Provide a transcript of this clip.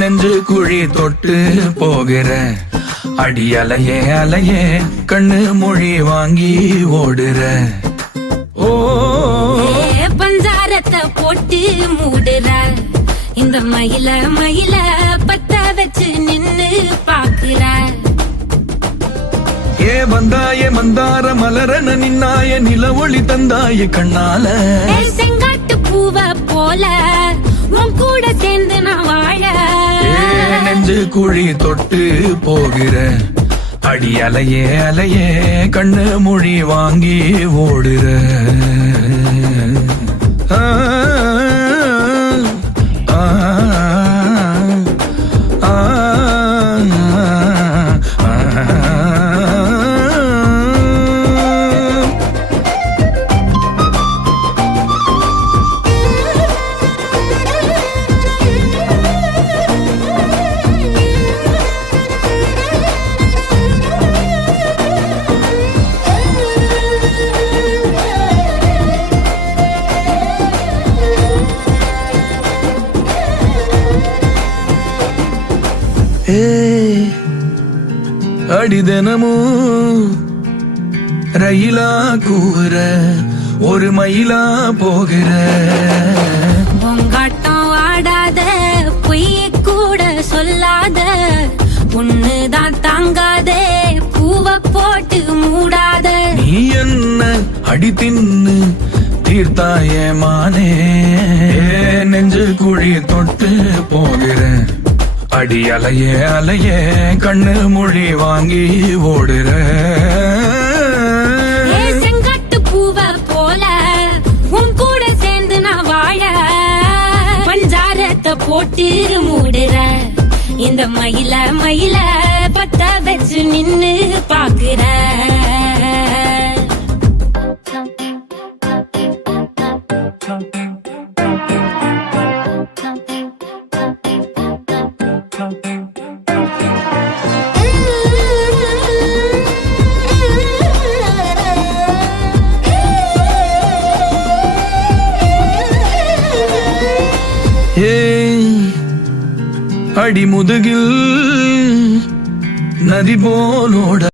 நெஞ்சு குழி தொட்டு போகிற அடி அலையே அலையே கண்ணு மொழி வாங்கி ஓடுற ஓ பஞ்சாரத்தை போட்டு மூடுற இந்த மயில மயில பத்த வச்சு நின்னு பாக்குற ஏ வந்தாய மந்தார மலரன நின்னாய நில ஒளி தந்தாய கண்ணால செங்காட்டு பூவ போல உன் கூட சேர்ந்து நான் வாழ நெஞ்சு குழி தொட்டு போகிற அடி அலையே அலையே கண்ணு மொழி வாங்கி ஓடுற அடி தினமும் ரயிலா கூற ஒரு மயிலா போகிற பொங்காட்டம் ஆடாத பொய்ய கூட சொல்லாத பொண்ணுதான் தாங்காதே பூவ போட்டு மூடாத நீ என்ன அடி தின்னு தீர்த்தாயே மானே நெஞ்சு குழி தொட்டு போகிற அடி அலையே அலையே கண்ணு மொழி வாங்கி ஓடுற செங்காட்டு பூவ போல உன் கூட சேர்ந்து நான் வாழ பஞ்சாரத்தை போட்டு மூடுற இந்த மயில மயில பத்த வச்சு நின்னு பாக்குற அடி முதுகில் நதி போலோட